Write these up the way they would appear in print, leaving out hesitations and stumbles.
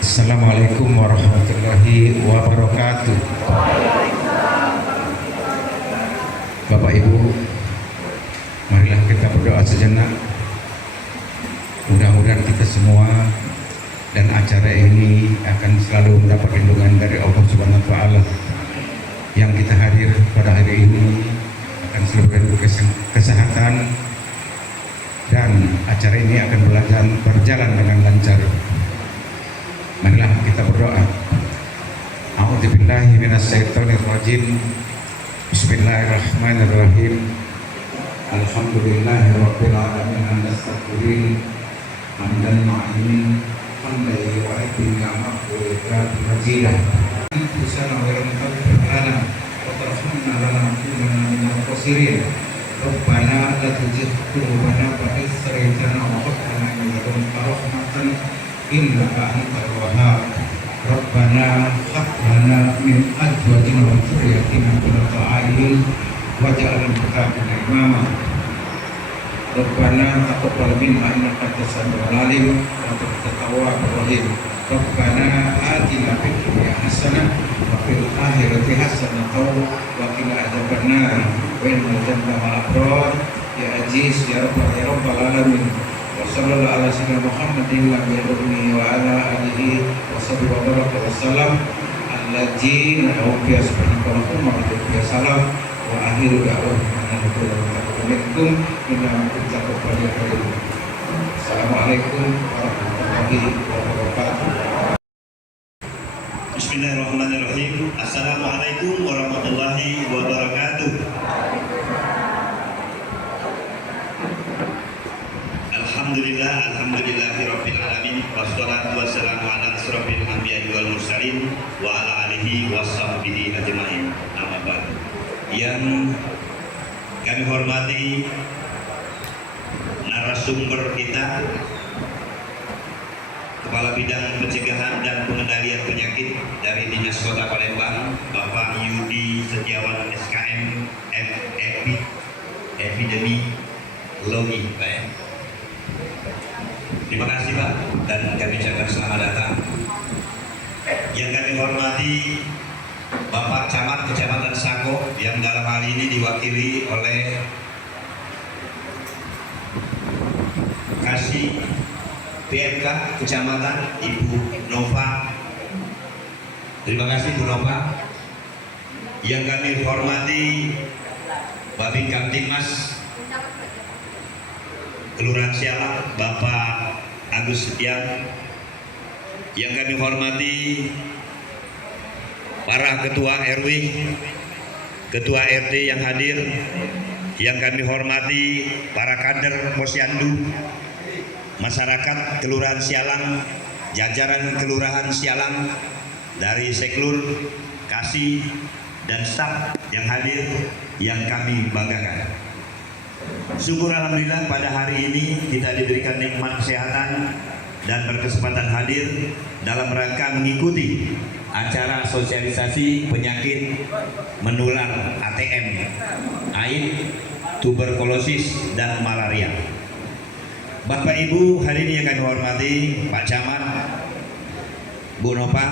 Assalamualaikum warahmatullahi wabarakatuh. Bapak Ibu, marilah kita berdoa sejenak. Mudah-mudahan kita semua dan acara ini akan selalu mendapat lindungan dari Allah Subhanahu wa Ta'ala. Yang kita hadir pada hari ini akan selalu diberi kesehatan dan acara ini akan berjalan dengan lancar. Marilah kita berdoa. A'udzubillahi minasyaitonirrajim. Bismillahirrahmanirrahim. Alhamdulillahirabbil alamin nastaghfiruh hamdan ma'imin hamdan yu'addu ni'amahu wa yakadu majidah. Insana wa yarhamna lana wa tarhamna lana kunna minal khasirin. Rabbana la tuzigh qulubana ba'da idh hadaytana wa hab lana min ladunka rahmatan innaka antal wahhab. Rabbana hab lana min azwajina wa dhurriyyatina qurrata a'yun waj'alna lil muttaqina imama. Rabbana taqabbal minna innaka antas samiul alim wa anta at-tawwabur rahim. Rabbana atina fid dunya hasanah wa fil akhirati hasanah wa qina adzabannar. Wa inna jannata ma'al abrar ya aziz ya rabbal alamin. Wassallallahu ala sayyidina Muhammadin wa ala alihi wa sahbihi wa baraka wa sallam allazi na'u bi asma'ikum wa bi salam wa akhiru da'wana alhamdulillahi Assalamualaikum warahmatullahi wabarakatuh. Bismillahirrahmanirrahim. Assalamualaikum warahmatullahi wabarakatuh. Alhamdulillahirabbil alamin wassalatu wassalamu ala asrofil anbiya'i wal mursalin wa ala alihi washabbihi ajmain. Amma ba'd. Yang kami hormati narasumber kita, Kepala Bidang Pencegahan dan Pengendalian Penyakit dari Dinas Kota Palembang, Bapak Yudi Setiawan SKM Epidemiologi, Pak ya. Terima kasih Pak, dan kami ucapkan selamat datang. Yang kami hormati Bapak Camat Kecamatan Sako yang dalam hal ini diwakili oleh Kasih PMK Kecamatan Ibu Nova. Terima kasih Bu Nova. Yang kami hormati Babin Kamtibmas Kelurahan Sialang Bapak Agus Setian. Yang kami hormati para ketua RW, ketua RT yang hadir. Yang kami hormati para kader Posyandu, masyarakat Kelurahan Sialang, jajaran Kelurahan Sialang dari Seklur, Kasih, dan staf yang hadir yang kami banggakan. Syukur alhamdulillah pada hari ini kita diberikan nikmat kesehatan dan berkesempatan hadir dalam rangka mengikuti acara sosialisasi penyakit menular ATM, AIDS, tuberkulosis, dan malaria. Bapak Ibu hari ini yang kami hormati, Pak Camat, Bu Nova,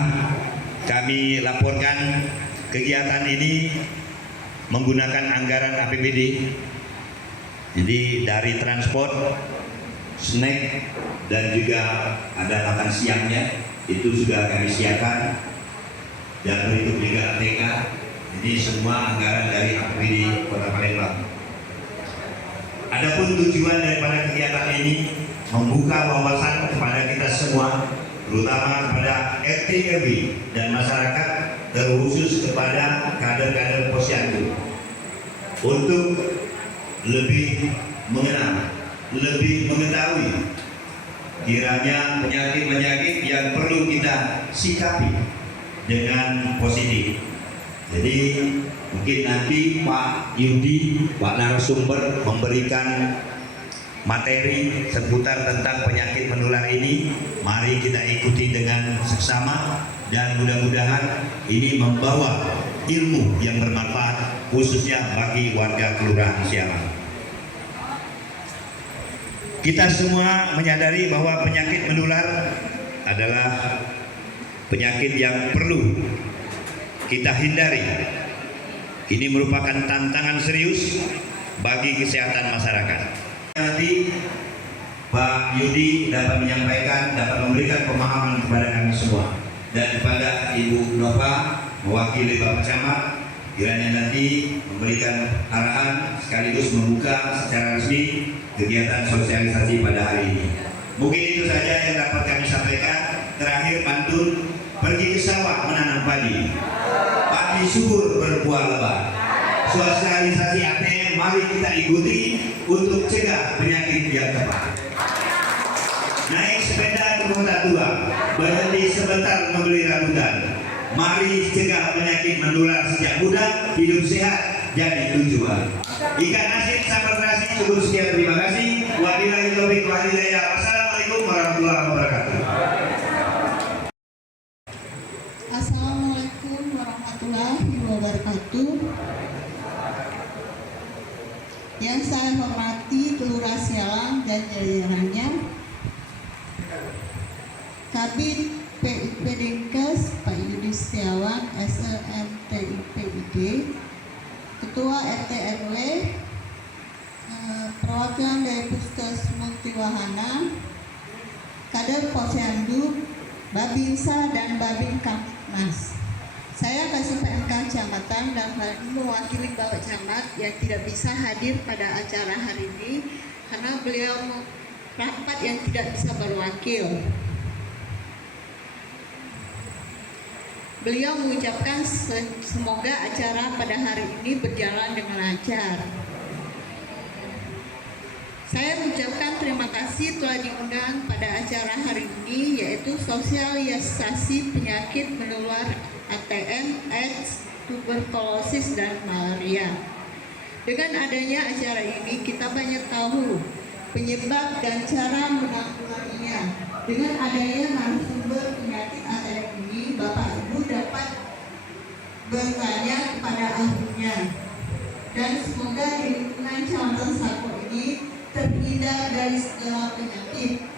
kami laporkan kegiatan ini menggunakan anggaran APBD. Jadi dari transport, snack, dan juga ada makan siangnya itu sudah kami siapkan, dan berikut juga ATK. Ini semua anggaran dari APBD Kota Palembang. Adapun tujuan daripada kegiatan ini membuka wawasan kepada kita semua, terutama kepada RT RW dan masyarakat, terkhusus kepada kader-kader Posyandu, untuk lebih mengenal, lebih mengetahui kiranya penyakit-penyakit yang perlu kita sikapi dengan positif. Jadi mungkin nanti Pak Yudi, Pak narasumber memberikan materi seputar tentang penyakit menular ini. Mari kita ikuti dengan seksama dan mudah-mudahan ini membawa ilmu yang bermanfaat khususnya bagi warga Kelurahan Sialang. Kita semua menyadari bahwa penyakit menular adalah penyakit yang perlu kita hindari. Ini merupakan tantangan serius bagi kesehatan masyarakat. Nanti Pak Yudi dapat menyampaikan, dapat memberikan pemahaman kepada kami semua, dan kepada Ibu Nova mewakili Bapak Camat, kiranya nanti memberikan arahan sekaligus membuka secara resmi kegiatan sosialisasi pada hari ini. Mungkin itu saja yang dapat kami sampaikan. Terakhir, pantun, pergi ke sawah menanam padi, padi subur berbuah lebat. Sosialisasi ATM mari kita ikuti untuk cegah penyakit yang tepat. Naik sepeda ke kota tua, berhenti sebentar membeli rambutan. Mari cegah penyakit menular sejak muda, hidup sehat jadi tujuan. Ikan asin sambal terasi, cukup sekian, terima kasih. Wabillahi taufiq wal hidayah. Wassalamualaikum warahmatullahi wabarakatuh. Assalamualaikum warahmatullahi wabarakatuh. Yang saya hormati Kelurahan Sialang dan jajarannya, Kabid PIP Dinkes Pak Yudi Setiawan SEMTIPID, Ketua RT RW, perwakilan dari Puskes Multiwahana, kader Posyandu, Babinsa dan Babin Kamtibmas. Saya kasih PMK Kecamatan dan hal ini mewakili Bapak Camat yang tidak bisa hadir pada acara hari ini karena beliau rapat yang tidak bisa berwakil. Beliau mengucapkan semoga acara pada hari ini berjalan dengan lancar. Saya mengucapkan terima kasih telah diundang pada acara hari ini, yaitu sosialisasi penyakit menular ATM, AIDS, tuberkulosis, dan malaria. Dengan adanya acara ini, kita banyak tahu penyebab dan cara menanggulanginya. Dengan adanya narasumber penyakit ATM ini, Bapak Ibu dapat bertanya kepada ahlinya. Dan semoga di lingkungan Kecamatan Sako ini terhindar dari segala penyakit.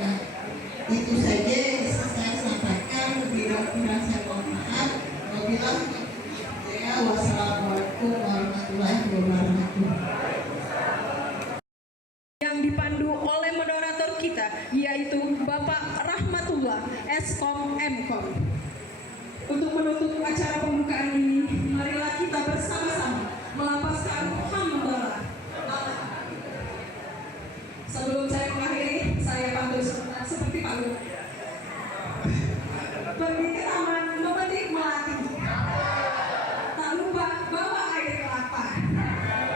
Nah, itu saja yang bisa saya sampaikan. Lebih kurang saya mohon maaf. Wassalamualaikum warahmatullahi wabarakatuh. Yang dipandu oleh moderator kita, yaitu Bapak Rahmatullah Eskom Mkom. Untuk menutup acara pembukaan ini, marilah kita bersama-sama melapaskan hamdalah. Sebelum saya mengakhiri, saya pantun seperti Pak Guru. Pergi ke taman memetik melati, tak lupa bawa air kelapa.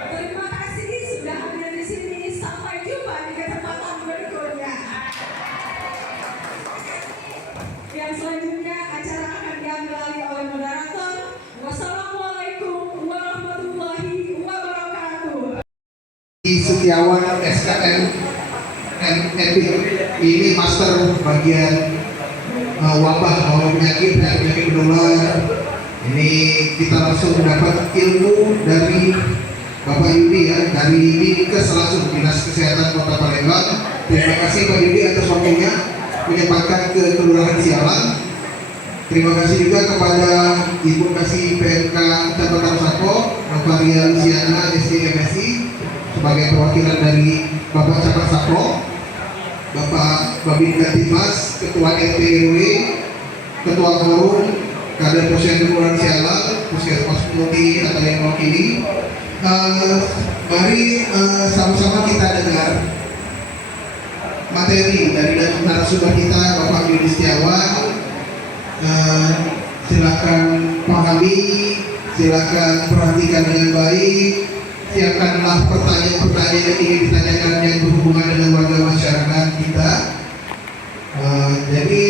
Terima kasih sudah hadir di sini. Sampai jumpa di kesempatan berikutnya. Yang selanjutnya acara akan diambil alih oleh moderator. Wassalamualaikum warahmatullahi wabarakatuh. Setiawan SKM MNB ini master bagian wabah penyakit menular. Ini kita langsung mendapat ilmu dari Bapak Yudi ya, dari Dinkes langsung Dinas Kesehatan Kota Palembang. Terima kasih Pak Yudi atas waktunya menyempatkan ke Kelurahan Sialang. Terima kasih juga kepada Ibu Kasih PMK Kecamatan Sako, Nova Luciana SDMSI sebagai perwakilan dari Bapak Camat Sako, Bapak Babin Kamtibmas, Ketua RT RW, Ketua Forum, Kader Posyandu Kelurahan Sialang, Puskesmas Multi atau yang mewakili. Mari sama-sama kita dengar materi dari narasumber kita Bapak Yudi Setiawan. Silakan pahami, silakan perhatikan dengan baik, siapkanlah pertanyaan-pertanyaan yang ingin ditanyakan yang berhubungan dengan warga masyarakat kita. Jadi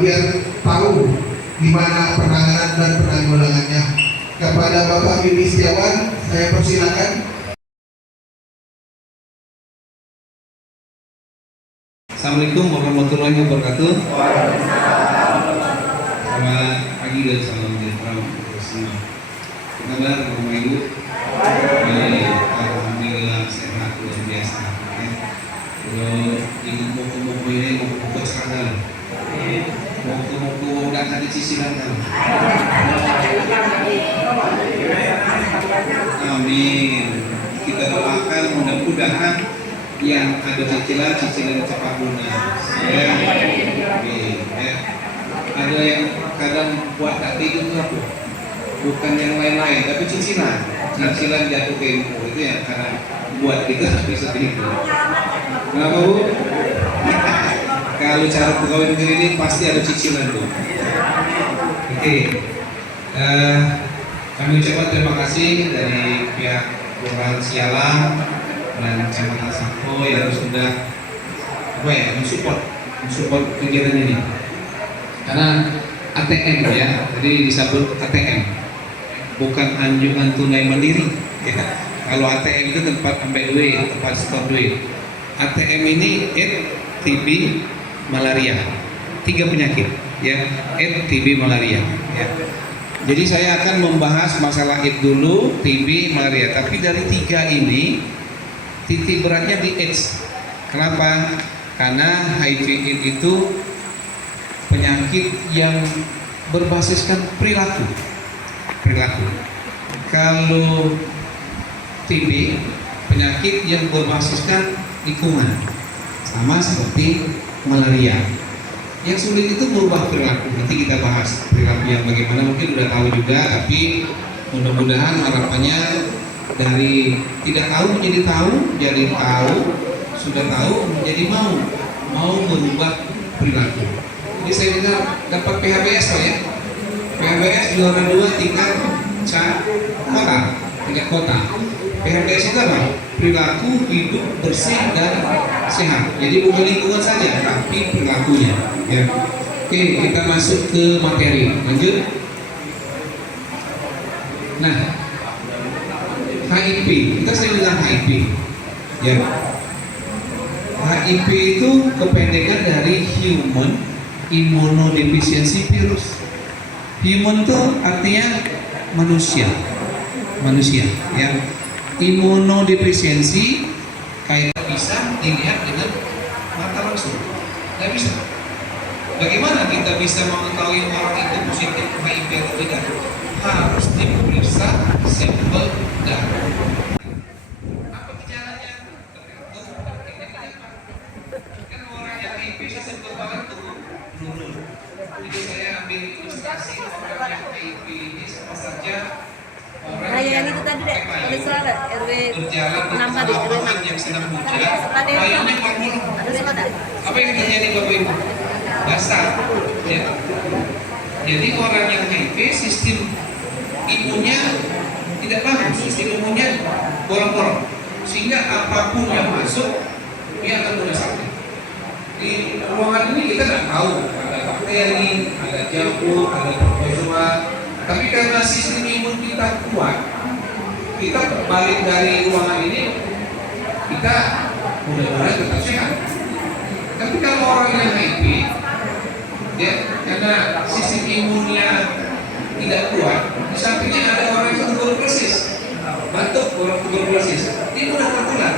biar tahu di mana penanganan dan penanggulangannya. Kepada Bapak Yudi Setiawan, saya persilakan. Assalamualaikum warahmatullahi wabarakatuh. Selamat pagi dan salam sejahtera untuk semua. kabar Bapak Ibu? Baik, alhamdulillah sehat luar biasa. Ya. Kalau ingin buku-buku ini buku seragam, buku-buku udah ada cicilan kan? Amin. Kita doakan mudah-mudahan yang ada cicilan cepat lunas. Ya. Amin. Ya. Ada yang kadang buat tak tidur apa? Bukan yang lain-lain, tapi cicilan jatuh tempo itu yang kadang buat kita tak bisa tidur. Kenapa Bu? Kalau cara pegawai negeri ini pasti ada cicilan Bu. Oke. Kami ucapkan terima kasih dari pihak Kelurahan Sialang dan Kecamatan Sako yang sudah mensupport kegiatan ini. Karena ATM ya, jadi disebut ATM, bukan anjungan tunai mandiri. Ya. Kalau ATM itu tempat ambil duit, tempat store duit. ATM ini AIDS, TB, malaria, 3 penyakit, ya, AIDS, TB, malaria. Ya. Jadi saya akan membahas masalah AIDS dulu, TB, malaria. Tapi dari 3 ini, titik beratnya di AIDS. Kenapa? Karena HIV/AIDS itu penyakit yang berbasiskan perilaku. Kalau TB penyakit yang berbasiskan lingkungan, sama seperti malaria. Yang sulit itu merubah perilaku. Nanti kita bahas perilaku yang bagaimana, mungkin udah tahu juga, tapi mudah-mudahan harapannya dari tidak tahu menjadi tahu, jadi tahu, sudah tahu menjadi mau merubah perilaku. Jadi saya dengar dapat PHBS Pak ya. PHBS juara 2 tingkat kota. PHBS itu apa? Perilaku hidup bersih dan sehat. Jadi bukan lingkungan saja, tapi perilakunya. Ya. Oke, kita masuk ke materi. Lanjut. Nah, HIV. Kita sering bilang HIV. Ya. HIV itu kependekan dari Human Immunodeficiency Virus. Human itu artinya manusia, ya. Immunodeficiency kayak bisa dilihat dengan mata langsung, nggak bisa. Bagaimana kita bisa mengetahui orang itu positif HIV atau tidak? Harus diperiksa sampel darah. Apa gejalanya? Kan orang yang HIV sistem kekebalan tubuh menurun. Jadi saya ambil ilustrasi orang yang HIV ini sama saja orang yang itu tadi deh, ada suara RW berjalan di 6 tadi, RW 6. yang sedang hujan, Ada payungnya keluar. ada suara. Apa yang terjadi Bapak Ibu? Basah. Ya. Jadi orang yang HIV sistem imunnya tidak bagus, sistem imunnya bolong-bolong, sehingga apapun yang masuk dia akan mudah sakit. Di ruangan ini kita tidak tahu ada bakteri, ada jamur, ada protozoa, tapi karena sistem imun kita kuat, kita balik dari ruangan ini kita mudah-mudahan tetap sehat. Tapi kalau orang yang HIV, ya, karena sistem imunnya tidak kuat, di sampingnya ada orang yang tuberkulosis, batuk, orang tuberkulosis, dia mudah tertular,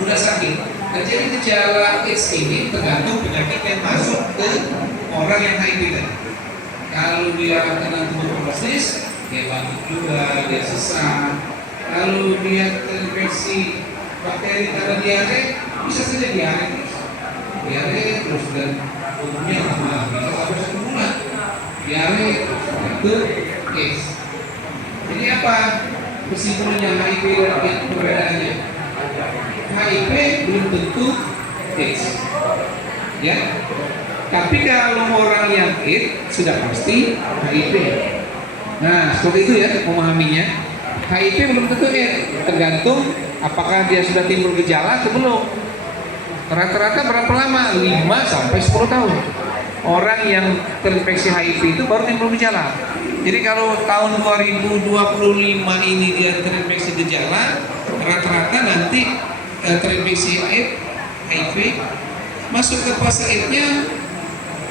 mudah sakit. Nah, jadi gejala AIDS ini tergantung penyakit yang masuk ke orang yang HIV tadi. Kalau dia kena tuberkulosis, dia batuk juga, dia sesak. Kalau dia terinfeksi bakteri karena diare, bisa saja diare terus dan umumnya lama, bisa sampai 1 bulan. Diare itu AIDS. Jadi apa kesimpulannya HIV dan perbedaannya? HIV belum tentu AIDS, ya. Tapi kalau orang yang AIDS sudah pasti HIV. Nah, seperti itu ya memahaminya. HIV belum tentu AIDS, tergantung apakah dia sudah timbul gejala atau belum. Rata-rata berapa lama? 5 sampai 10 tahun. Orang yang terinfeksi HIV itu baru timbul gejala. Jadi kalau tahun 2025 ini dia terinfeksi gejala, rata-rata nanti terinfeksi HIV masuk ke fase AIDS-nya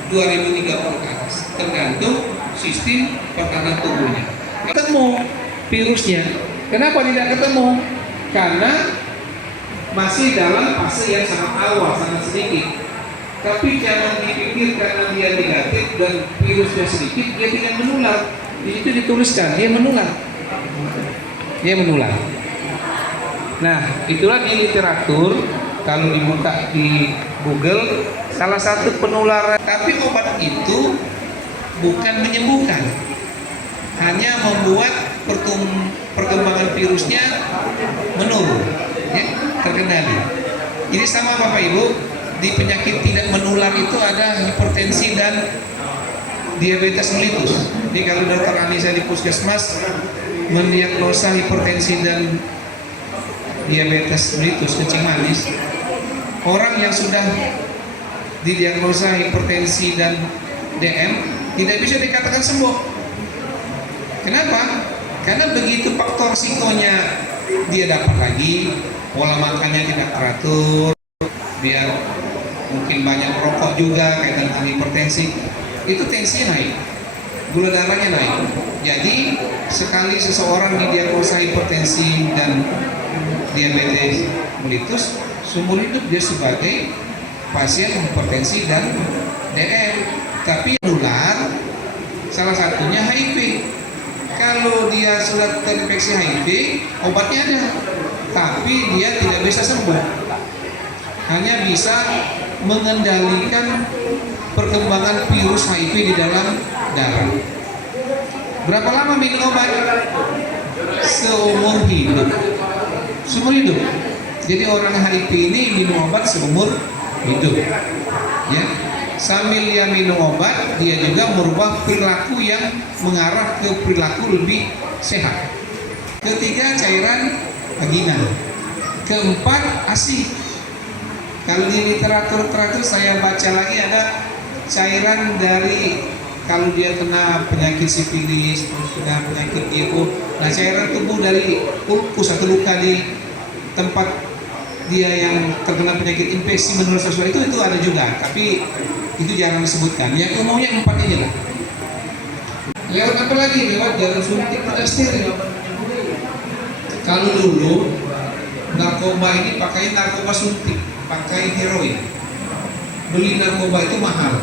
2030 ke atas, tergantung sistem pertahanan tubuhnya. Ketemu virusnya. Kenapa tidak ketemu? Karena masih dalam fase yang sangat awal, sangat sedikit. Tapi jangan dipikir karena dia negatif dan virusnya sedikit, dia tidak menular. Di situ dituliskan, dia menular. Dia menular. Nah, itulah di literatur, kalau dibuka di Google, salah satu penularan. Tapi obat itu bukan menyembuhkan, hanya membuat perkembangan virusnya menurun, ya, terkendali. Jadi sama Bapak Ibu, di penyakit tidak menular itu ada hipertensi dan diabetes mellitus. Jadi kalau dokter Anissa di puskesmas mendiagnosa hipertensi dan diabetes mellitus, kencing manis, orang yang sudah didiagnosa hipertensi dan DM tidak bisa dikatakan sembuh. Kenapa? Karena begitu faktor risikonya dia dapat lagi, pola makannya tidak teratur, biar mungkin banyak merokok juga kaitan dengan hipertensi, itu tensinya naik, gula darahnya naik. Jadi sekali seseorang didiagnosa hipertensi dan diabetes mellitus, seumur hidup dia sebagai pasien hipertensi dan DM. Tapi menular salah satunya HIV. Kalau dia sudah terinfeksi HIV, obatnya ada, tapi dia tidak bisa sembuh. Hanya bisa mengendalikan perkembangan virus HIV di dalam darah. Berapa lama minum obat? Seumur hidup. Seumur hidup. Jadi orang HIV ini minum obat seumur hidup. Ya. Sambil dia minum obat, dia juga merubah perilaku yang mengarah ke perilaku lebih sehat. Ketiga, cairan vaginal. Keempat, ASI. Kalau di literatur saya baca lagi ada cairan dari kalau dia kena penyakit sifilis, kena penyakit DO, nah cairan tubuh dari ulkus atau luka di tempat dia yang terkena penyakit infeksi menular seksual itu ada juga, tapi itu jarang disebutkan. Yang umumnya 4 ini lah. Lewat apa lagi? Lewat jarum suntik tidak steril. Kalau dulu narkoba ini pakai narkoba suntik, pakai heroin. Beli narkoba itu mahal.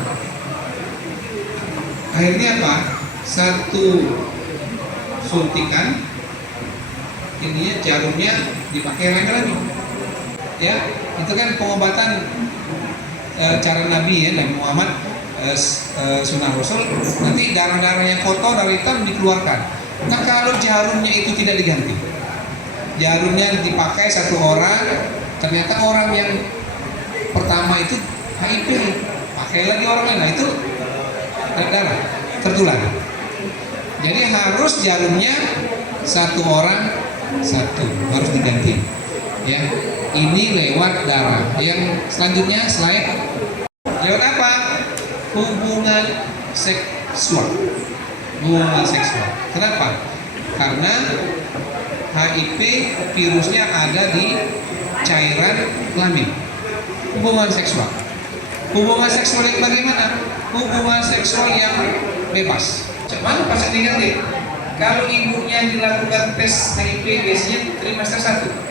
Akhirnya apa? Satu suntikan, ininya jarumnya dipakai lagi. Ya, itu kan pengobatan cara Nabi ya, Nabi Muhammad, sunnah Rasul. Nanti darah-darah yang kotor dari hitam dikeluarkan. Nah kalau jarumnya itu tidak diganti, jarumnya dipakai satu orang, ternyata orang yang pertama itu HIV, pakai lagi orang lain, nah itu darah tertular. Jadi harus jarumnya satu orang satu, harus diganti. Ya, ini lewat darah. Yang selanjutnya slide. Lewat apa? Hubungan seksual. Hubungan seksual. Kenapa? Karena HIV virusnya ada di cairan kelamin. Hubungan seksual. Hubungan seksual yang bagaimana? Hubungan seksual yang bebas. Cuman pas diganti. Kalau ibunya dilakukan tes HIV biasanya trimester 1.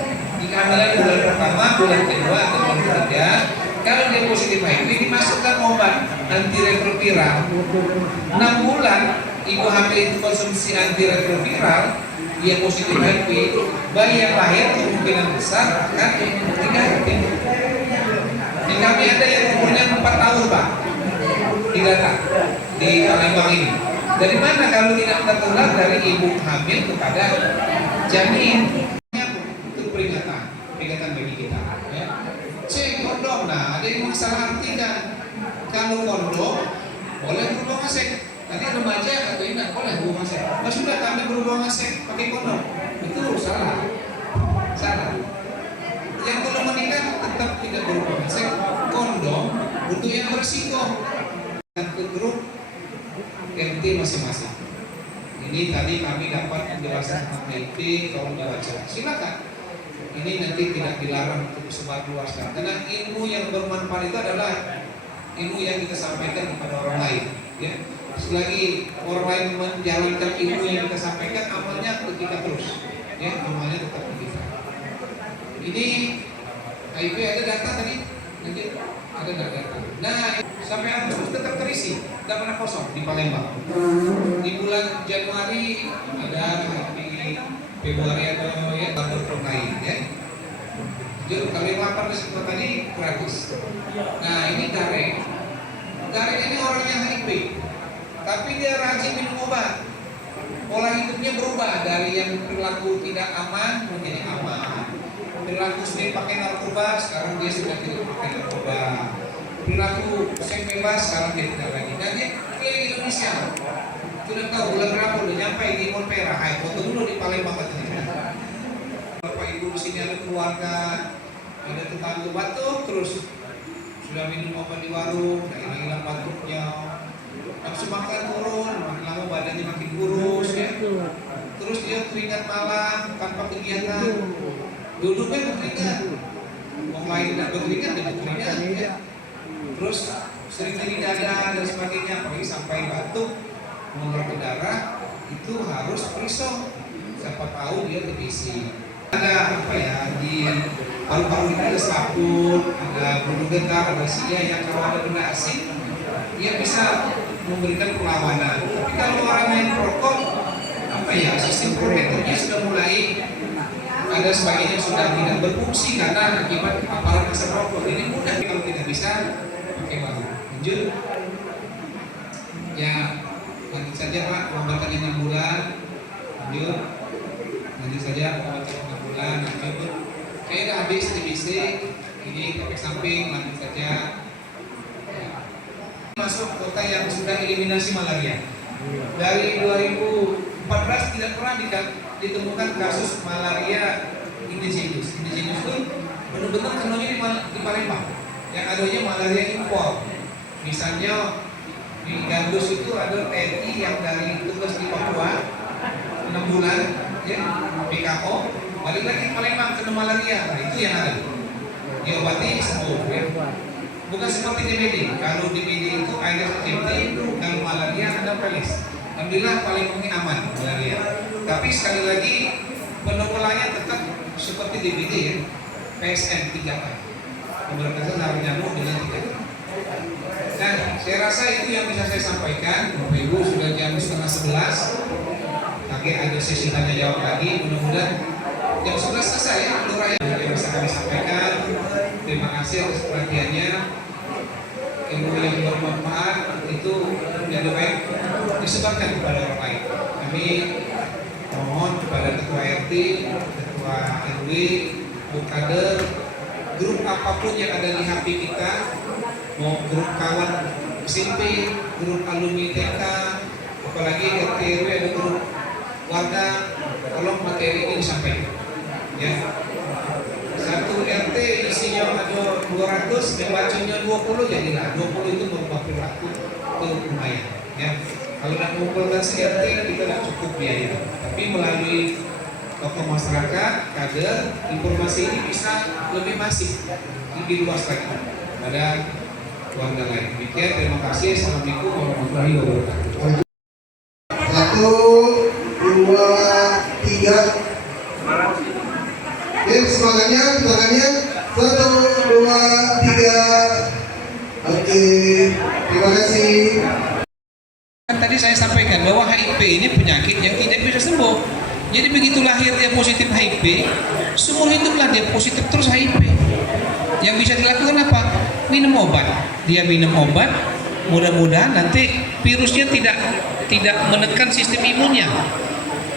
Kehamilan bulan pertama, bulan kedua, atau bulan ketiga, kalau dia positif HIV dimasukkan obat antiretroviral. 6 bulan ibu hamil itu konsumsi antiretroviral, dia positif HIV, bayi yang lahir kemungkinan besar akan negatif. Di kami ada yang umurnya 4 tahun Pak, di data di Palembang ini. Dari mana kalau tidak tertular? Dari ibu hamil kepada janin. Peringatan bagi kita ya. Cek kondom. Nah ada yang salah artikan. Kalau kondom boleh berhubungan seks, nanti remaja atau tidak boleh berhubungan seks. Nah sudah kami berhubungan seks pakai kondom, itu salah. Yang belum menikah tetap tidak berhubungan seks. Kondom untuk yang berisiko. Dan ke grup RT masing-masing. Ini tadi kami dapat penjelasan tentang HIV, kalau dibaca silakan. Ini nanti tidak dilarang untuk disebar luaskan, karena ilmu yang bermanfaat itu adalah ilmu yang kita sampaikan kepada orang lain. Ya. selagi orang lain menjalankan ilmu yang kita sampaikan, amalnya ke kita terus, ya, amalnya tetap ke kita. Ini HIV ada data tadi, nanti ada data. Nah, sampai Agustus tetap terisi, tidak pernah kosong di Palembang. Di bulan Januari ada HIV, Februari ada ya laboratorium lain, ya. Jadi kalau yang lapar di situ tadi gratis. Nah, ini Darek. Darek ini orangnya HIV, tapi dia rajin minum obat. Pola hidupnya berubah dari yang perilaku tidak aman menjadi aman. Perilaku sering pakai narkoba, sekarang dia sudah tidak pakai narkoba. Perilaku seks bebas, sekarang dia tidak lagi. Dan dia keliling Indonesia. Sudah tahu bulan berapa udah nyampe di Monpera. Hai, foto dulu di Palembang katanya. Bapak Ibu di sini ada keluarga, ada tetangga batuk terus, sudah minum obat di warung, tidak hilang batuknya. Nafsu makan turun, makin lama badannya makin kurus, ya. Terus dia keringat malam tanpa kegiatan, duduknya berkeringat, orang lain tidak berkeringat dia berkeringat, ya. Terus sering nyeri dada dan sebagainya, apalagi sampai batuk, mengeluarkan darah, itu harus perisau. Siapa tahu dia TBC. Ada apa ya, di paru-paru kita ada sabun, ada bulu getar, ada sia yang kalau ada benda asing, dia bisa memberikan perlawanan. Tapi kalau orang yang merokok, apa ya, sistem proteinnya sudah mulai ada sebagainya sudah tidak berfungsi karena akibat aparat asap rokok. Ini mudah kalau tidak bisa pakai baru. Lanjut. Ya, lanjut saja Pak, pengobatan 6 bulan. Lanjut. Lanjut saja pengobatan 6 bulan. Lanjut. Kayak udah habis TBC, ini efek samping, lanjut saja. Masuk kota yang sudah eliminasi malaria. Dari 2014 tidak pernah ditemukan kasus malaria indigenous. Indigenous itu benar-benar kenolongnya di Palembang. Yang adanya malaria impor. Misalnya di Gandus itu ada TNI yang dari tugas di Papua 6 bulan, ya, PKO, balik lagi ke Palembang kena malaria. Nah, itu yang ada. Diobati sembuh, ya. Bukan seperti DBD. Kalau DBD itu air seperti kalau malaria ada pelis. Alhamdulillah Palembang ini aman malaria. Tapi sekali lagi penanggulangannya tetap seperti DBD, ya. PSN 3K. Pemberantasan sarang nyamuk dengan 3K. Nah, saya rasa itu yang bisa saya sampaikan. Bapak Ibu sudah jam 10:30. Lagi ada sesi tanya jawab lagi. Mudah-mudahan jam 11 selesai, ya. Lurah yang bisa kami sampaikan. Terima kasih atas perhatiannya. Ilmu yang bermanfaat itu yang lebih baik disebarkan kepada orang lain. Kami mohon kepada Ketua RT, Ketua RW, Bukader, grup apapun yang ada di HP kita, mau grup kawan SMP, grup alumni TK, apalagi RT RW ada grup warga, tolong materi ini disampaikan. Ya. Satu RT isinya ada 200, yang bacanya 20, jadilah 20 itu merubah perilaku itu lumayan, ya. Kalau nak mengumpulkan RT kita tidak cukup biaya, tapi melalui tokoh masyarakat, kader, informasi ini bisa lebih masif, lebih luas lagi pada warga lain. Demikian, terima kasih. Assalamualaikum warahmatullahi wabarakatuh. 1, 2, 3. Oke, semangatnya, tangannya. 1, 2, 3. Oke, terima kasih. Kan tadi saya sampaikan bahwa HIV ini penyakit yang tidak bisa sembuh. Jadi begitu lahir dia positif HIV, seumur hiduplah dia positif terus HIV. Yang bisa dilakukan apa? Minum obat. Dia minum obat, mudah-mudahan nanti virusnya tidak menekan sistem imunnya.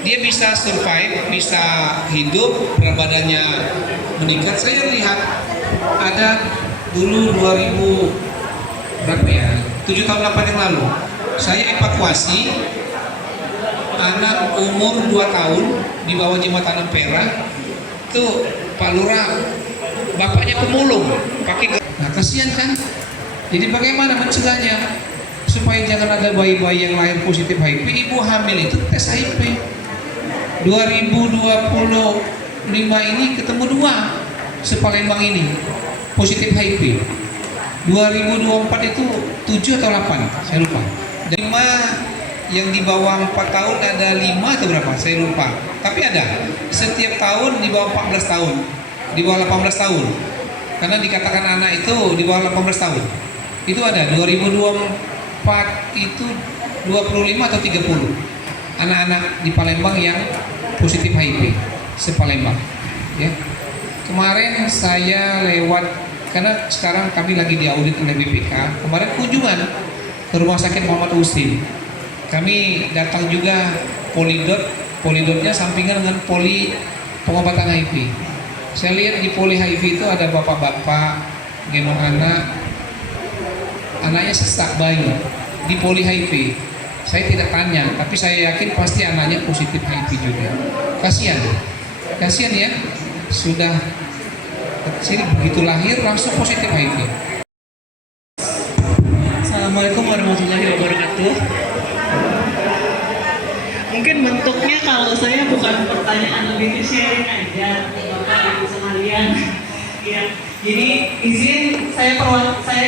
Dia bisa survive, bisa hidup, berat badannya meningkat. Saya lihat ada dulu 2000 berapa ya? 7 tahun 8 yang lalu. Saya evakuasi anak umur 2 tahun di bawah jembatan Ampera. Tuh Pak Lurah, bapaknya pemulung, pakai. Nah, kasihan kan? Jadi bagaimana mencegahnya supaya jangan ada bayi-bayi yang lahir positif HIV? Ibu hamil itu tes HIV. 2025 ini ketemu 2 se-Palembang ini positif HIV. 2024 itu 7 atau 8, saya lupa. Dan 5 yang di bawah 4 tahun ada 5 atau berapa? Saya lupa. Tapi ada. Setiap tahun di bawah 14 tahun, di bawah 18 tahun. Karena dikatakan anak itu di bawah 18 tahun. Itu ada 2024 itu 25 atau 30 anak-anak di Palembang yang positif HIV se-Palembang. Ya. Kemarin saya lewat, karena sekarang kami lagi diaudit oleh BPK. Kemarin kunjungan ke Rumah Sakit Muhammad Husin. Kami datang juga polidotnya sampingan dengan poli pengobatan HIV. Saya lihat di poli HIV itu ada bapak-bapak gendong anaknya sesak bayi di poli HIV. Saya tidak tanya, tapi saya yakin pasti anaknya positif HIV juga. Kasihan ya, sudah kecil begitu lahir langsung positif HIV. Assalamualaikum warahmatullahi wabarakatuh. Mungkin bentuknya kalau saya bukan pertanyaan, lebih ke sharing aja Bapak Ibu sekalian. Ya, jadi izin saya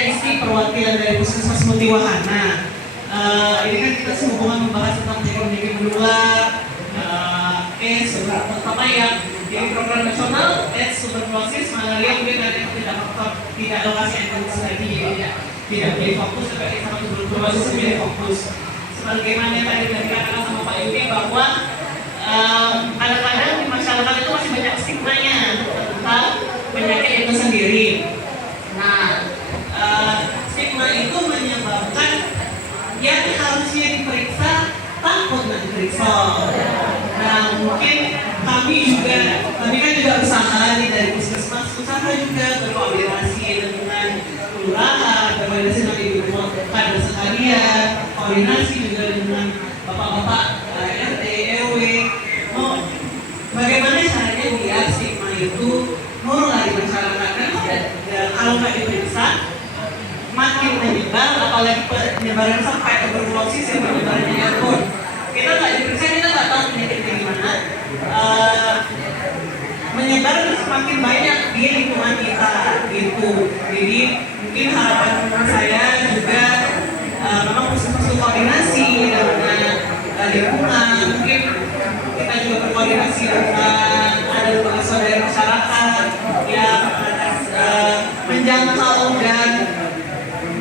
istri perwakilan dari Puskesmas Muti Wahana. Ini kan kita sehubungan membahas tentang ekonomi menular, pertama yang program nasional tuberkulosis, malaria, kemudian ada yang tidak lokasi endemik lagi, jadi tidak menjadi fokus, seperti sama tuberkulosis menjadi fokus. Sebagaimana yang tadi dikatakan sama Pak Yudi bahwa kadang-kadang di masyarakat itu masih banyak stigmanya tentang penyakit itu sendiri. Nah, stigma itu menyebabkan yang harusnya diperiksa takut nggak diperiksa. Nah, mungkin kami kan juga usaha nih dari Puskesmas, usaha juga berkoordinasi dengan kelurahan, berkoordinasi dengan ibu kader sekalian, koordinasi juga dengan bapak-bapak RT, RW. Bagaimana caranya biar stigma itu mulai di masyarakat? Karena kalau nggak diperiksa makin menyebar, apalagi penyebaran sampai tuberkulosis yang penyebarannya airborne. Kita nggak diperiksa, kita nggak tahu penyakitnya gimana. Menyebar semakin banyak di lingkungan kita gitu. Jadi mungkin harapan saya juga memang perlu koordinasi dengan lingkungan. Mungkin kita juga berkoordinasi dengan ada lembaga swadaya masyarakat yang menjangkau dan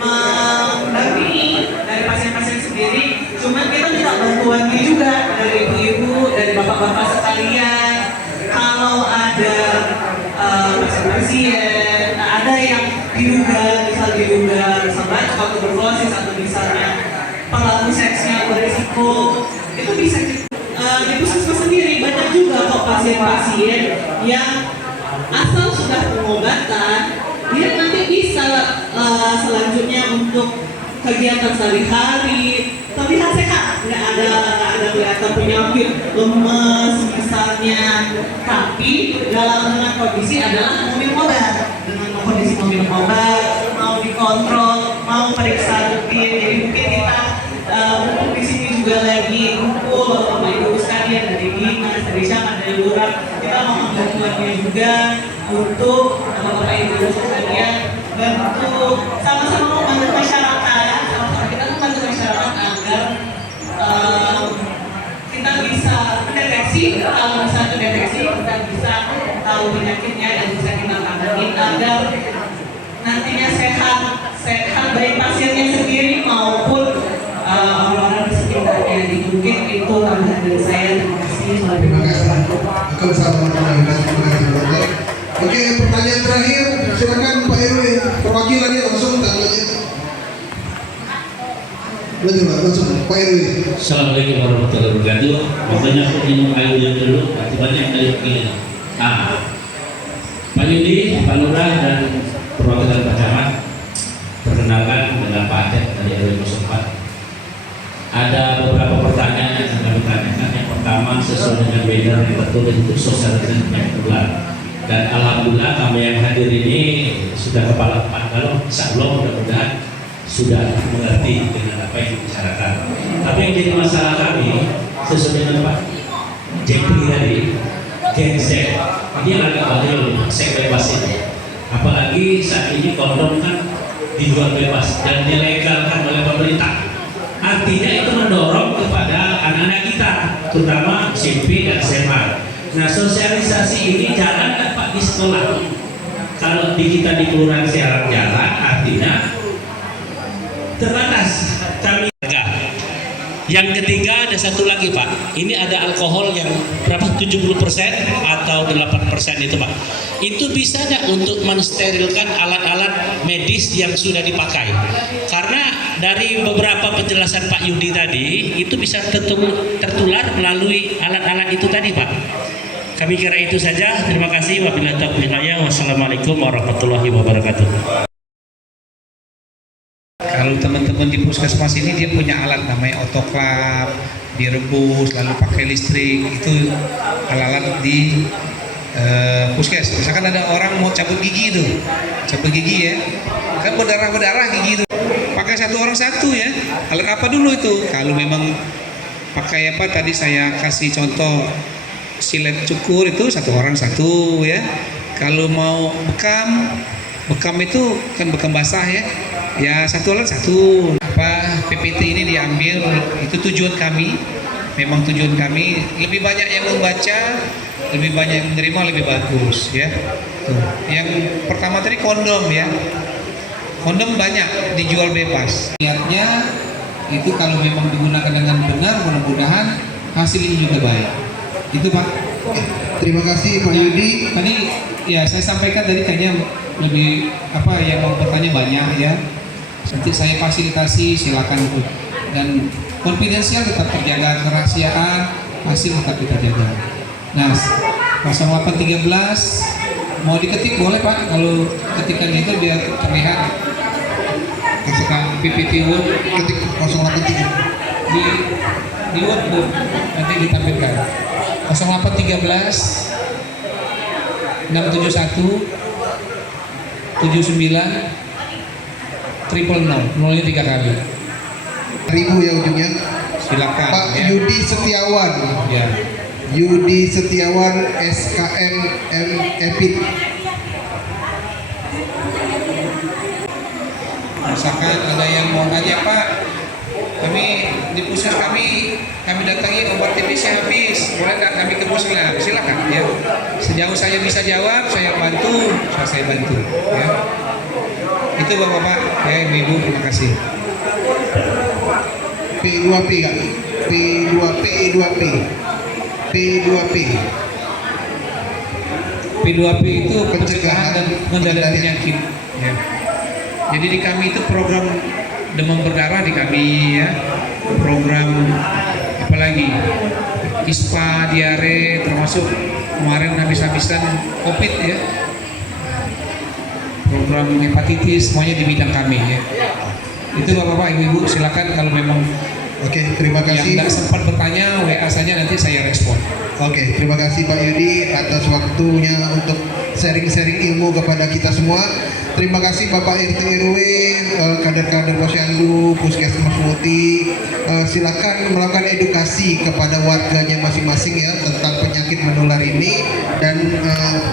mendampingi dari pasien-pasien sendiri. Cuman kita minta bantuannya juga dari ibu-ibu, dari bapak-bapak sekalian. Kalau ada pasien-pasien, ada yang diduga misalnya tuberkulosis atau misalnya pelaku seks yang berisiko, itu bisa di puskesmas sendiri banyak juga kok pasien-pasien yang asal sudah pengobatan, dia nanti bisa selanjutnya untuk kegiatan sehari-hari terlihat sehat, nggak ada kelihatan penyakit lemes misalnya, tapi dengan kondisi adalah mau minum obat, dengan kondisi mau minum obat, mau dikontrol, mau periksa rutin. Jadi mungkin kita di sini juga lagi kumpul bapak ibu sekalian dari dinas, dari syarikat, dari lurah, kita mau membantuannya juga untuk bapak ibu sekalian bantu sama-sama membantu masyarakat, sama-sama kita membantu masyarakat agar kita bisa mendeteksi, kalau bisa mendeteksi kita bisa tahu penyakitnya dan bisa kita tangani agar nantinya sehat baik pasiennya sendiri maupun orang-orang di sekitarnya. Mungkin itu tambahan dari saya. Terima kasih. Akan sama Oke, pertanyaan terakhir, silakan Pak RW, perwakilannya langsung tanya. Langsung Pak RW. Assalamualaikum warahmatullahi wabarakatuh. Makanya aku minum air dulu, nanti banyak air begini. Pak Yudi, Pak Lurah dan perwakilan Pak Camat, perkenalkan dengan Pak Adet dari RW 04. Ada beberapa pertanyaan yang kami tanyakan. Yang pertama, sesuai dengan banner yang tertulis itu sosialisasi penyakit menular. Dan alhamdulillah kami yang hadir ini sudah kepala kalau sebelum mudah-mudahan sudah mengerti dengan apa yang dibicarakan. Tapi yang jadi masalah kami sesuai dengan Pak Jepri tadi, gensek ini agak banyak seks bebas ini. Apalagi saat ini kondom kan dijual bebas dan dilegalkan oleh pemerintah. Artinya artinya itu mendorong kepada anak-anak kita, terutama SMP dan SMA. Nah, sosialisasi ini jangan dapat di sekolah. Kalau di kita di kelurahan siaran jalan, artinya terbatas. Kami yang ketiga ada satu lagi Pak, ini ada alkohol yang berapa 70% atau 8% itu Pak. Itu bisa nggak untuk mensterilkan alat-alat medis yang sudah dipakai? Karena dari beberapa penjelasan Pak Yudi tadi, itu bisa tertular melalui alat-alat itu tadi Pak. Kami kira itu saja. Terima kasih. Wabillahi taufiq wal hidayah. Wassalamualaikum warahmatullahi wabarakatuh. Kalau teman-teman di puskesmas ini dia punya alat namanya otoklav, direbus lalu pakai listrik, itu alat-alat di puskes. Misalkan ada orang mau cabut gigi itu, cabut gigi ya, kan berdarah gigi itu, pakai satu orang satu ya. Alat apa dulu itu? Kalau memang pakai apa tadi saya kasih contoh silet cukur itu satu orang satu ya. Kalau mau bekam itu kan bekam basah ya satu alat satu. Apa PPT ini diambil, itu tujuan kami, memang tujuan kami lebih banyak yang membaca, lebih banyak yang menerima, lebih bagus ya. Tuh. Yang pertama tadi kondom ya, kondom banyak dijual bebas. Niatnya itu kalau memang digunakan dengan benar, mudah-mudahan hasilnya juga baik. Itu Pak. Terima kasih Pak Yudi. Tadi ya saya sampaikan tadi kayaknya lebih apa yang mau bertanya banyak ya. Nanti saya fasilitasi, silakan itu. Dan konfidensial tetap terjaga, kerahasiaan hasil tetap kita jaga. Nah, 0813 mau diketik boleh Pak, kalau ketikan itu biar terlihat. Ketika PPT Word Ketik 083 di Word nanti ditampilkan. 0813 671 79 000, nolnya 3 kali. 1000 ya ujungnya. Silakan. Pak Ya. Yudi Setiawan. Ya. Yudi Setiawan SKM EPIT. Misalkan ada yang mau tanya Pak, kami di pusat kami datangi obat TBC habis, boleh nggak kami ke puskesmas? Silakan ya. Sejauh saya bisa jawab, saya bantu, saya bantu ya. Itu Bapak-bapak ya, Ibu-ibu, terima kasih. P2P kan? P2P, E2P. P2P. P2P itu pencegahan dan pengendalian penyakit ya. Jadi di kami itu program demam berdarah di kami ya, program apalagi ISPA, diare, termasuk kemarin habis-habisan COVID ya, program hepatitis, semuanya di bidang kami ya. Itu Bapak-bapak, Ibu-ibu, silakan kalau memang Oke, terima yang kasih. tidak sempat bertanya, WA saja nanti saya respon. Oke, terima kasih Pak Yudi atas waktunya untuk sharing-sharing ilmu kepada kita semua. Terima kasih Bapak RT RW, kader-kader Posyandu, Puskesmas Muti. Silakan melakukan edukasi kepada warganya masing-masing ya tentang penyakit menular ini, dan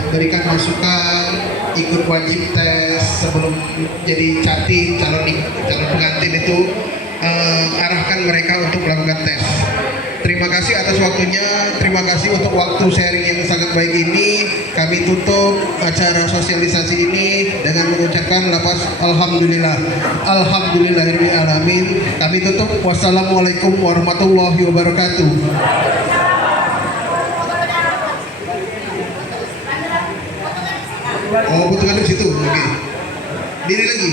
berikan masukan, ikut wajib tes sebelum jadi catin calon pengantin itu. Arahkan mereka untuk melakukan tes. Terima kasih atas waktunya, terima kasih untuk waktu sharing yang sangat baik ini. Kami tutup acara sosialisasi ini dengan mengucapkan lafaz alhamdulillah. Alhamdulillahirabbil alamin. Kami tutup. Wassalamualaikum warahmatullahi wabarakatuh. Oh, betul kan di situ. Oke. Diri lagi.